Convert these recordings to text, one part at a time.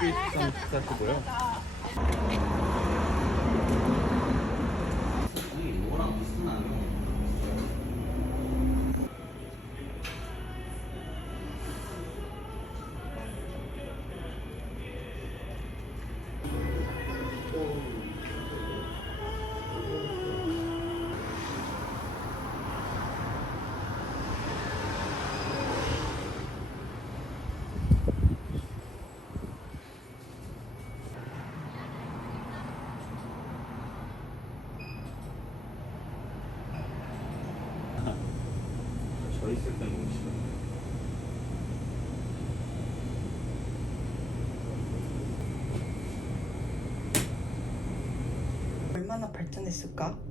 244고요. 저 있을 때 싫어. 얼마나 발전했을까?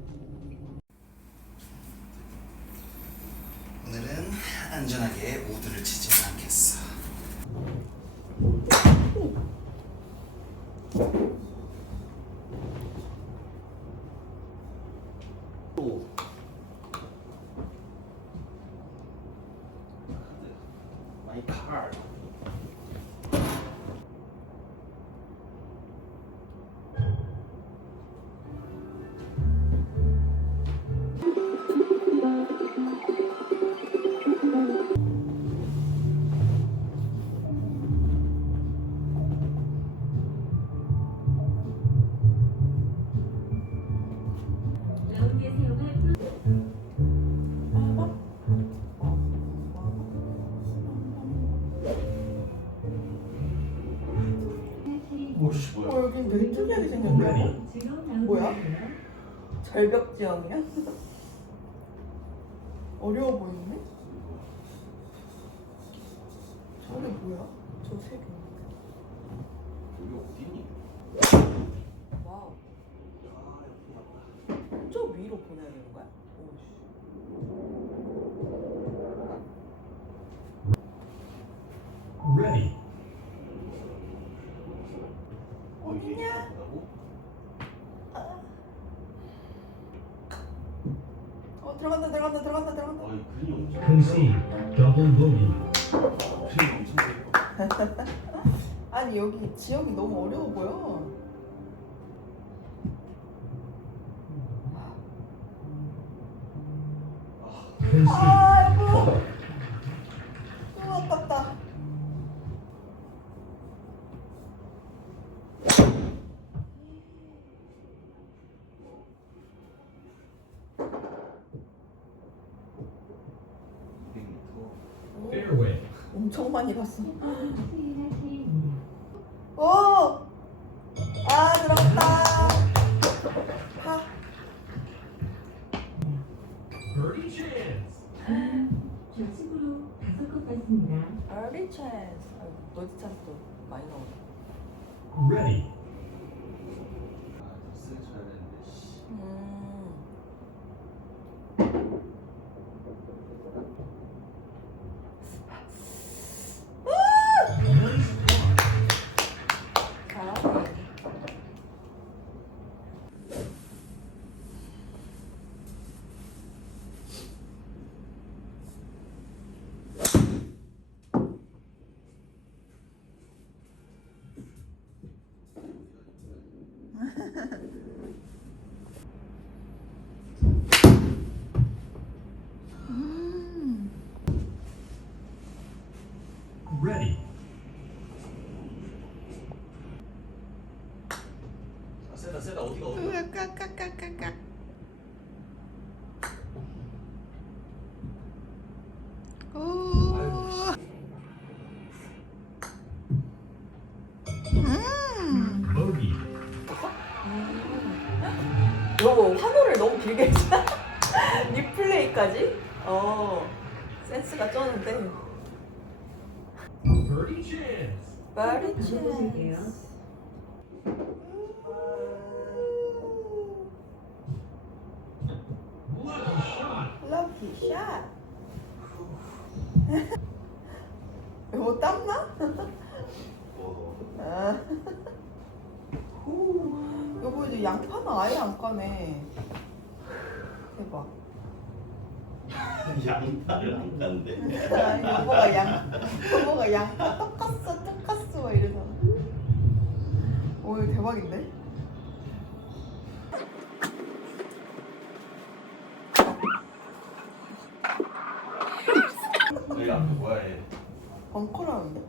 되게 특이하게 생겼네 뭐야? 절벽 지형이야? 어려워 보이네? 저게 뭐야? 저 세 개. 여기 어디니? 와우. 야 여기 왔다. 저 위로 보내야 되는 거야? 오씨. Ready. 어, 이게 어디냐? 있다고? 어 들어간다 들어간다 들어간다 들어간다. 어, 이 그림이 엄청. Concede. Double bogey. 그림이 엄청 커. 아니 여기 지형이 너무 어려워 보여. Concede. 아이고. 너무 아깝다. Fairway. 수행하시 오! 아, 들어갔다. 하. 좌측으로 다섯 컵 받습니다. early chance. 아이고, 너지 찬스도 많이 나오네. Ready. 아, 세게 쳐야 되는데. 씨. 음. Nice block. 잘하네. Ready. 아, 세다 세다 어디가 어디가? 까까까까까. 했잖아. 리플레이까지? 어. 센스가 쩌는데. Chance. 말이 바꿔보실게요. Lucky shot. 럭키 샷. 뭐 땀나? 뭐. 아. 여보 이제 양파는 아예 안 까네. 대박. 양파를 안 간대. 아니, 여보가 양, 여보가 양파 똑같어, 똑같어 막 이러잖아. 오, 이거 대박인데? 여기 앞에 뭐야 얘? 벙커라는데?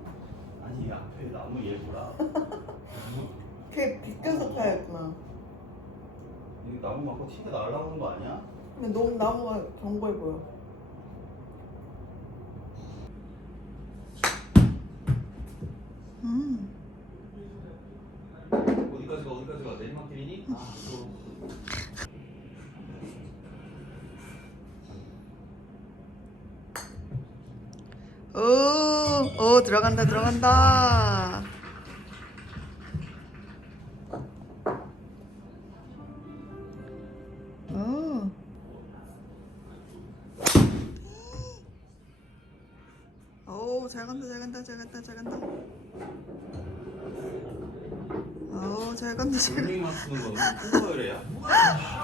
아니 이 앞에 나무 얘 뭐라? 걔 비껴서 타야겠구나. 이 나무 맞고 티가 날라오는 거 아니야? 근데 너무 나무가 견고해 보여. 음. 어디까지 가 어디까지 가 내리막길이니? 아 또. 오, 오 들어간다 들어간다. 오. 오, 잘 간다 잘 간다 잘 간다 잘 간다. 오, 잘 간다 잘 간다.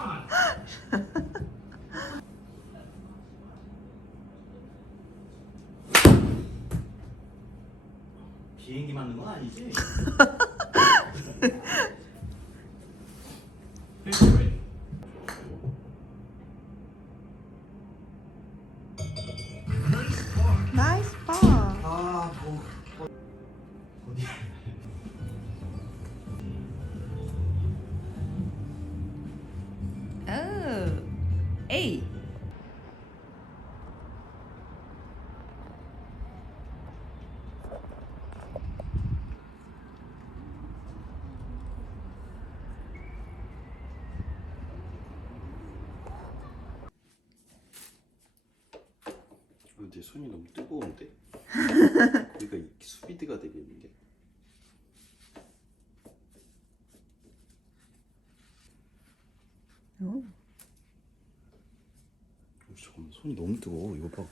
손이 너무 뜨거운데? 거기가 이 수비드가 되겠는데? 오. 어, 잠깐만 손이 너무 뜨거워 이거 봐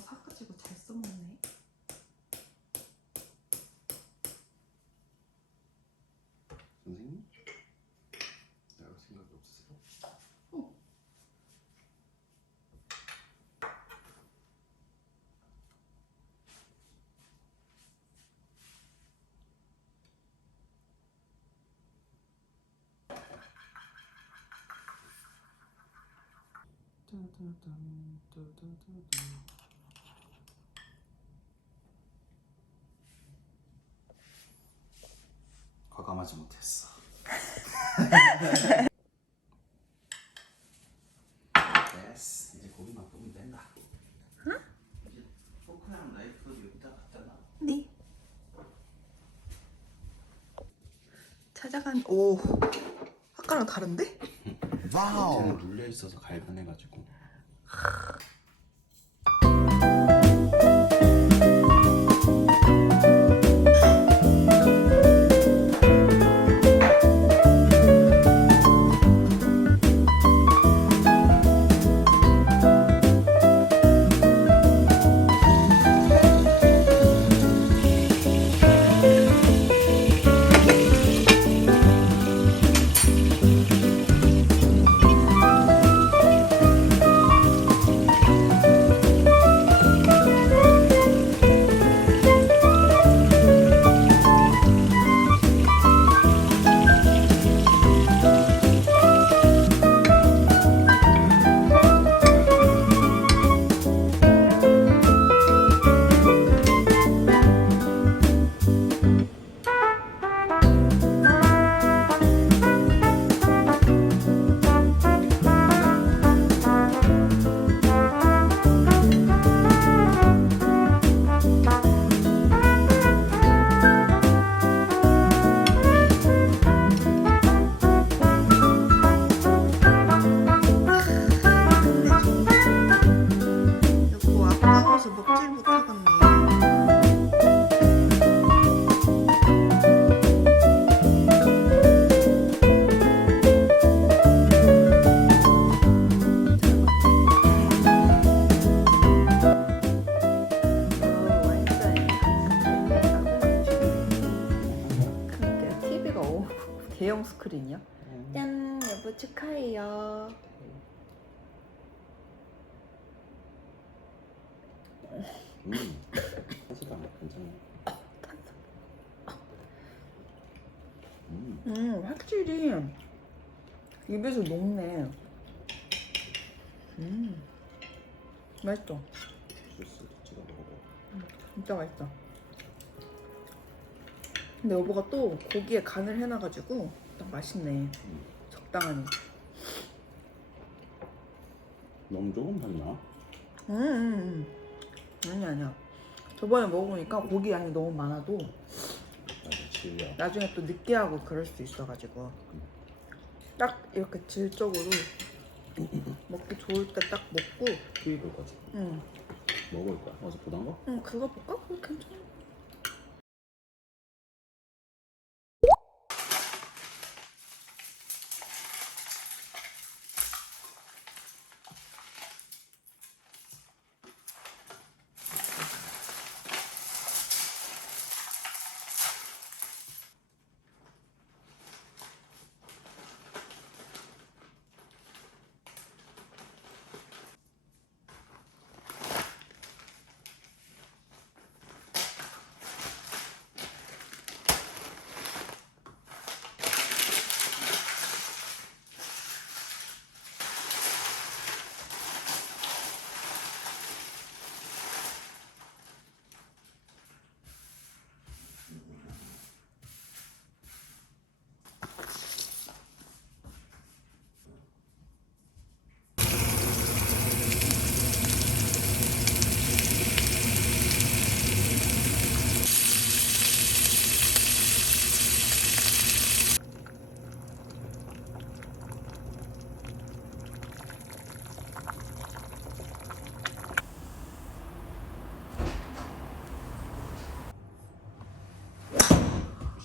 사가지고 잘 써먹네. 선생님? 나갈 생각이 없으세요? 따다다단. 과 감하지 못했어. 됐어. 이제 고기만 보면 된다. 이제 포크랑 나이프 여기다 갖다 놔. 네. 찾아간 오 아까랑 다른데? 쟤는 눌려 있어서 갈변해가지고. 여보 축하해요. 음. 하지도 않아. 괜찮아. 음. 음, 확실히 입에서 녹네. 음, 맛있어. 주스 찍어 먹어봐. 진짜 맛있어. 근데 여보가 또 고기에 간을 해놔가지고 딱 맛있네. 적당하니. 너무 조금 했나? 음, 음, 음. 아니 아니야. 저번에 먹어보니까 고기 양이 너무 많아도 맞아, 질려. 나중에 또 느끼하고 그럴 수 있어가지고 딱 이렇게 질적으로 먹기 좋을 때 딱 먹고 구입을 거지. 응, 먹을 거야. 어제 보던 거? 응 그거 볼까? 그거 괜찮아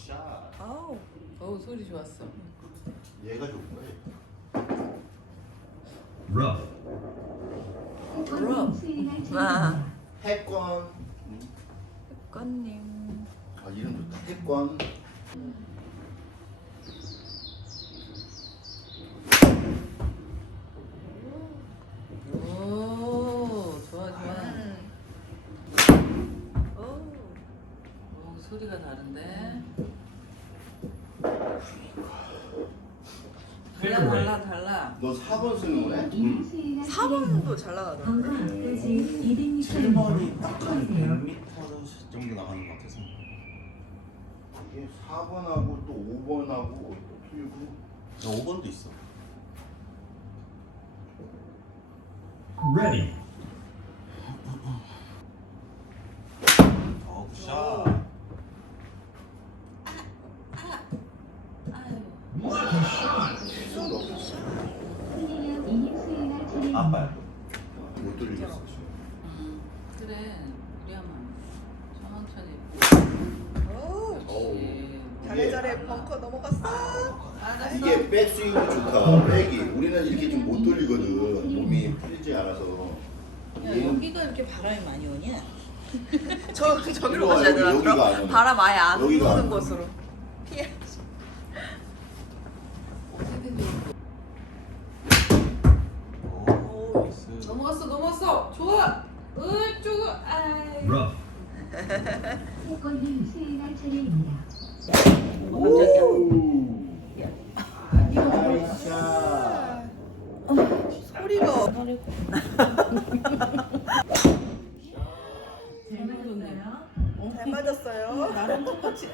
샷. 아우 어우 소리 좋았어. 얘가 좋은 거야. Rough. 그럼. 아. 해권. 꽃님. 아 이름 좋다. 해권. 오 좋아 좋아. 오 오 소리가 다른데 달라 달라 달라 너 4번 쓰는 거네? 이행 수행할 4번도 잘 나가더라고 방송까지 200m 7번이 딱한 주세요. 100m 정도 나가는 것 같아서. 이게 4번하고 또 5번하고 또 틀리고. 5번도 있어. Ready. 어 굿샷 승리형 이행 수행할 차례입니다. 아빠야 못 돌리겠어 음, 그래 우리 한번 천천히 오 그렇지 잘해 벙커 넘어갔어. 알았어 이게 백스윙도 좋다. 백이. 우리는 이렇게 좀 못 돌리거든. 몸이 풀리지 않아서. 야 얘는 여기가 이렇게 바람이 많이 오냐? 저 저기로 이리와, 가셔야 여기, 되나 안? 오네. 바람 아예 안 여기가 안 부는 오네. 곳으로 피해 어쨌든 좋고 오 나이스 넘어갔어 넘어갔어 좋아 으쭈 아이 Rough. 해권님 수행할 차례입니다. 나이스샷 소리가 잘 맞았나요? 잘 맞았어요 나랑 똑같이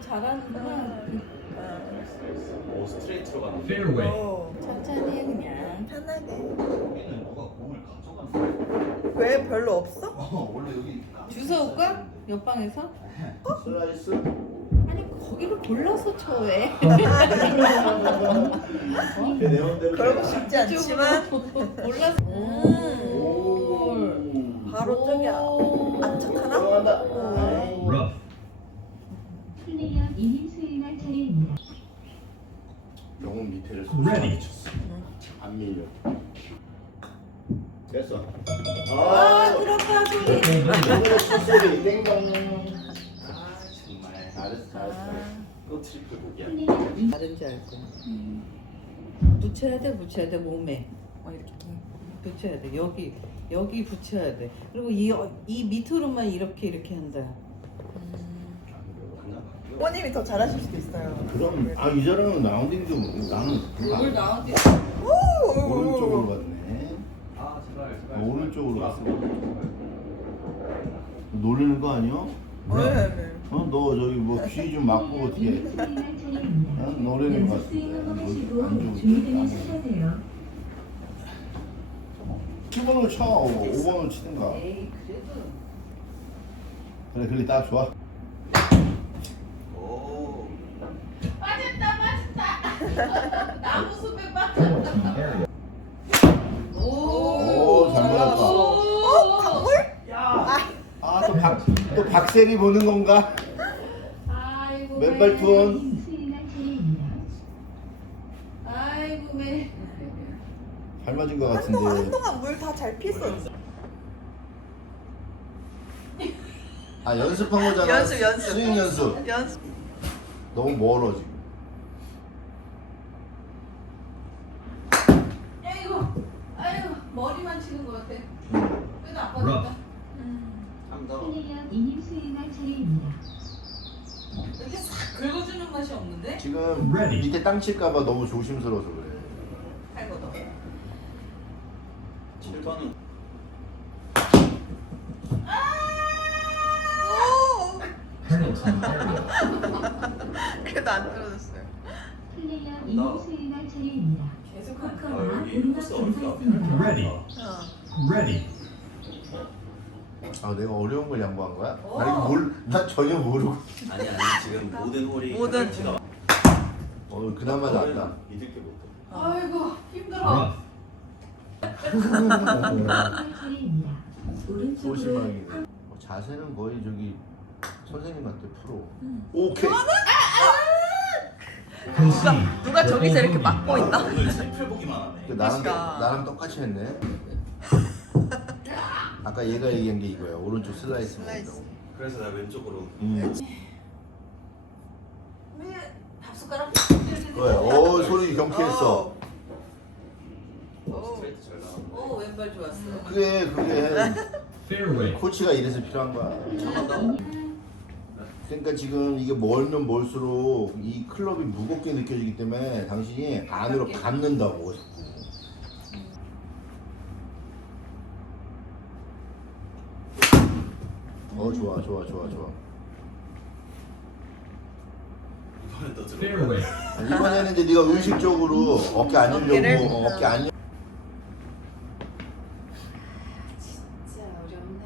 잘하는구나 오 스트레이트로 가는 Fairway. 어, 천천히 해 그냥 편하게 여기는 누가 공을 가져갔어 왜 별로 없어? 어 원래 여기 주워 올까? 옆방에서? 슬라이스 아니 거기를 골라서 쳐 왜? 내 맘대로 그러고 해. 싶지 않지만 골라서 오 바로 저기 안착하나? 들어간다. 승리형 이행 수행할 차례입니다. 영웅 밑에를 Ready. 안 트리플 보기야. 플레이어 이 다른지 알 거야. 붙여야 돼, 붙여야 돼 몸에. 어, 이렇게. 붙여야 돼. 여기 여기 붙여야 돼. 그리고 이이 밑으로만 이렇게 이렇게 한다. 어머님이 더 잘하실 수도 있어요. 그럼 아 이 사람은 라운딩 좀 나는 그거 안- 나한테 오른쪽으로 갔네. 아 제발 제발. 오른쪽으로 갔어. 노리는 거 아니야? 네, 네. 어? 너 저기 뭐 귀 좀 막고 어떻게 차례입니다. 어? 스윙 한번 같은데 하시고 안 좋은데. 7번을 쳐 5번을 치든가 그래 그래 딱 좋아 오. 나무 숲에 빠. 오, 잘 맞았다. 어? 아또박또 박세리 보는 건가? 아이고 맨발 차례입니다. 아이고 매. 잘 맞은 것 한동안, 같은데 한동안 물 다 잘 피했었어. 아 연습한 거잖아 연습, 연습. 스윙 연습 연습. 너무 멀어 지금 아이고 아이고 머리만 치는 것 같아. 그래도 아빠 브라. 됐다. 한 더. 플레이어 이닝 수행할 차례입니다. 이렇게 싹 긁어주는 맛이 없는데? 지금 Ready. 밑에 땅 칠까봐 너무 조심스러워서 그래 살거든. 7번은 Pendleton area. 그래도 안 떨어졌어요. 플레이어 차례입니다. 계속 아, 여기 오르막 코스 어렵다. 점사했습니다. Ready. 어. Ready. 아 내가 어려운 걸 양보한 거야? 오. 아니 뭘나 전혀 모르고 아니 아니 지금 모든 홀이 모든- 제 가어 그나마 낫다 믿을 게 못해. 아이고 힘들어. 차례입니다. 소심하게 어, 자세는 거의 저기 선생님 같아 프로 오케이 Concede. 누가 저기서 이렇게 막고 있나? 오늘 트리플 보기만 하네. 그 나랑 그러니까. 나랑 똑같이 했네. 아까 얘가 얘기한 게 이거야. 오른쪽 슬라이스. 슬라이스. 그래서 나 왼쪽으로. 음. 왜 밥숟가락? 그래. 어 소리 경쾌했어. 오, 스트레이트 잘 나와. 오 왼발 좋았어. 그게 그게 Fairway. 코치가 이래서 필요한 거야. 그러니까 지금 이게 멀면 멀수록 이 클럽이 무겁게 느껴지기 때문에 당신이 안으로 감는다고. 어 좋아 좋아 좋아 좋아. 이번엔 더 들어. 이번에는 이제 네가 의식적으로 어깨 안 어깨를? 열려고 어, 어깨 안 열. 진짜 어렵네.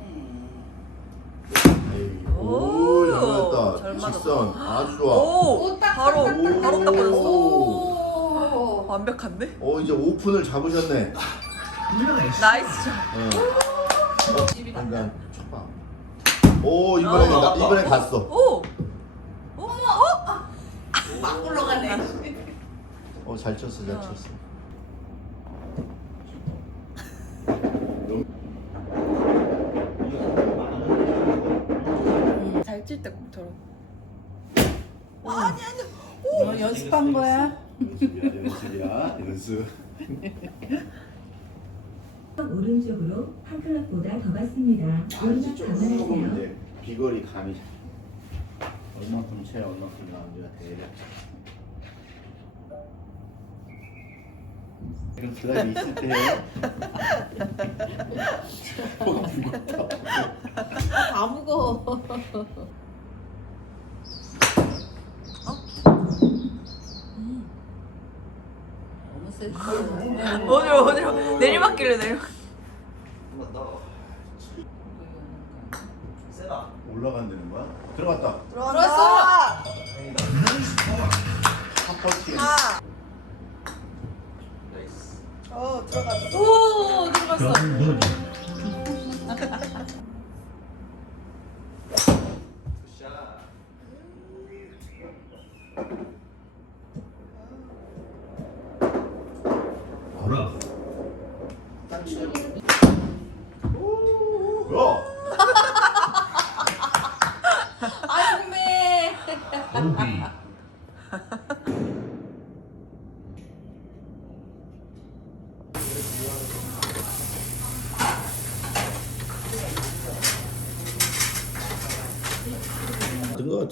오, 오, 잘 맞았다. 잘 맞았다. 직선 아주 좋아. 오, 오, 딱, 바로 딱, 딱, 바로 딱 맞았어. 오. 완벽한데? 어 이제 오픈을 잡으셨네. 나이스 샷. 어. 어, 잠깐 쳐봐. 오 이번에 어, 나, 어, 이번에 어. 갔어. 오. 막 굴러가네. 어 잘 쳤어 잘 쳤어. 잘 칠 때 꼭 저런. 어, 연습한 거야? 연습이야 연습이야 연습. 오른쪽으로 한 클럽보다 더 갔습니다. 아 이제 오르막 조금 감안하세요. 이제 비거리 감이 얼마큼 채 얼마큼 나온지가 대략. 이런 드라이브 있을 때 뭐가 무겁다. 다 무거워. 너무. 어디로 어디로 내리막길로 내려. 한번 더. 세다. 올라간다는 거야? 들어갔다. 들어왔어. 나이스. 어 들어갔어. 오 들어갔어. 굿샷. Rough. 야! 아이고 매. OB.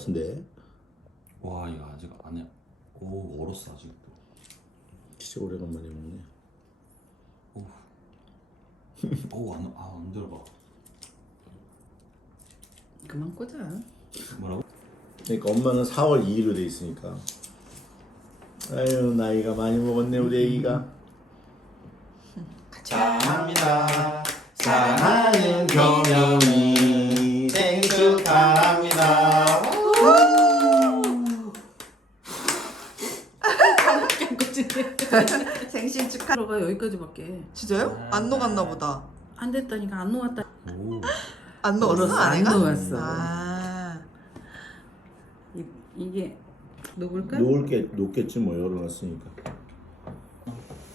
같은데. 와 이거 아직 안 해. 오 얼었어 아직도. 진짜 오래간만에 먹네. 오안안 들어가. 그만 꽂아. 뭐라고? 그러니까 엄마는 4월 2일로 돼 있으니까. 아유 나이가 많이 먹었네 우리 애기가. 사랑합니다. 사랑하는 경영이 생일 축하합니다. 생신 축하. 들어가 여기까지밖에. 진짜요? 안 녹았나 보다. 안 됐다니까 안 녹았다. 오. 안 녹았어 얼었어, 안? 녹았어. 아. 이, 이게 녹을까? 녹을 게 녹겠지 뭐 열어놨으니까.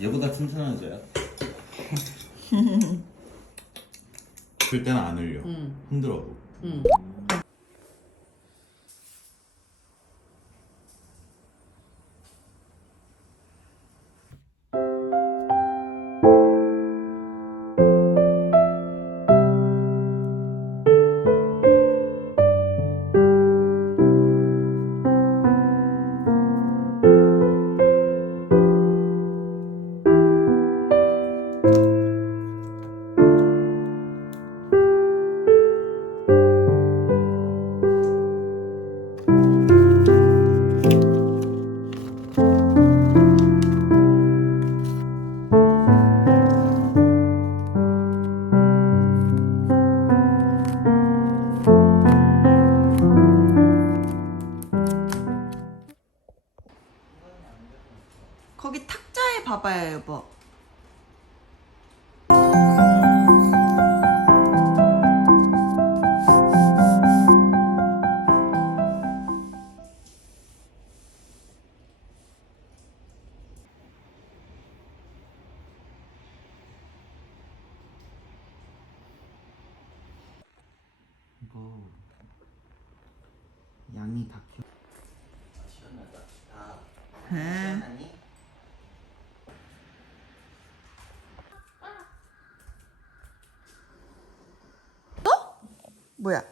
얘보다 튼튼해져요. 그럴 때는 안 흘려. 응. 흔들어도. 응. 양이 다 키워. 시원하다. 다 네. 시원하니? 뭐야?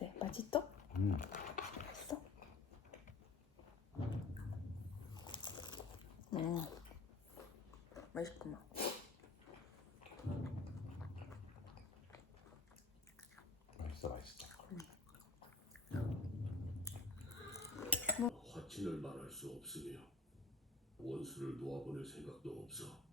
네, 맛있어? 음. 맛있어? 음, 맛있구만. 맛있어 맛있어. 화친을 말할 수 없으며 원수를 놓아보낼 생각도 없어.